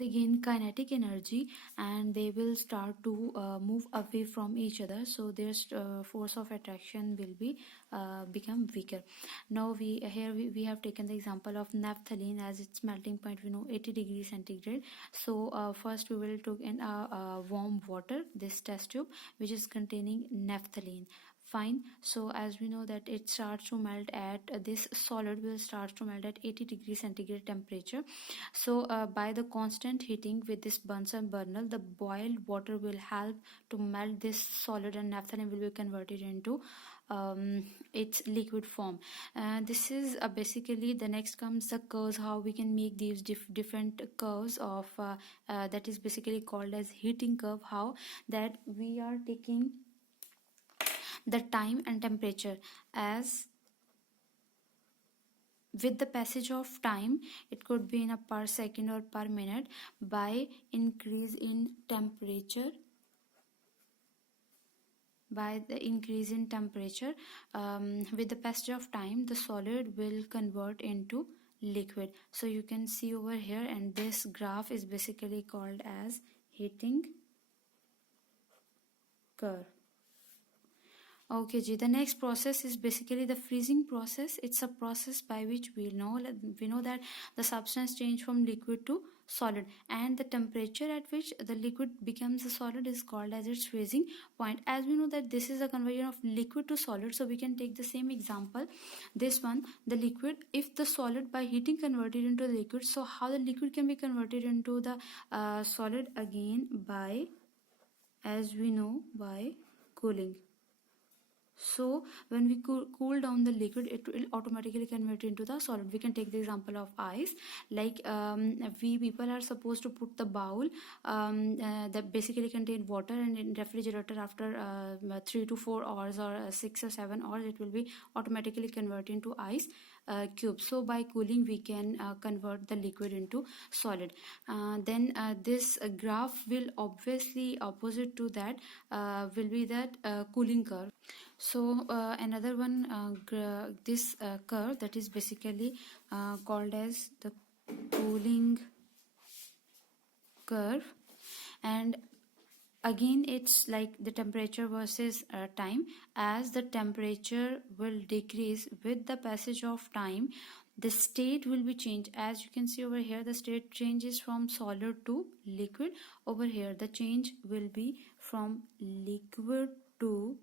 they gain kinetic energy and they will start to move away from each other, so their force of attraction will be become weaker. Now we have taken the example of naphthalene as its melting point, we know 80 degrees centigrade. So first we will take in warm water, this test tube which is containing naphthalene. Fine. So as we know that it starts to melt at this solid will start to melt at 80 degrees centigrade temperature. So by the constant heating with this Bunsen burner, the boiled water will help to melt this solid and naphthalene will be converted into its liquid form. This is basically the next comes the curves, how we can make these different curves of that is basically called as heating curve. How that we are taking the time and temperature, as with the passage of time it could be in a per second or per minute, by increase in temperature, by the increase in temperature, with the passage of time the solid will convert into liquid. So you can see over here, and this graph is basically called as heating curve. Okay, Ji. The next process is basically the freezing process. It's a process by which we know that the substance change from liquid to solid, and the temperature at which the liquid becomes a solid is called as its freezing point. As we know that this is a conversion of liquid to solid, so we can take the same example. This one, the liquid, if the solid by heating converted into the liquid, so how the liquid can be converted into the solid? Again by, as we know, by cooling. So when we cool down the liquid, it will automatically convert into the solid. We can take the example of ice. Like we people are supposed to put the bowl that basically contain water, and in refrigerator after 3 to 4 hours or 6 or 7 hours, it will be automatically converted into ice cube. So by cooling we can convert the liquid into solid. Then this graph will obviously opposite to that will be that cooling curve. So another one, this curve that is basically called as the cooling curve, and again it's like the temperature versus time. As the temperature will decrease with the passage of time, the state will be changed. As you can see over here, the state changes from solid to liquid. Over here the change will be from liquid to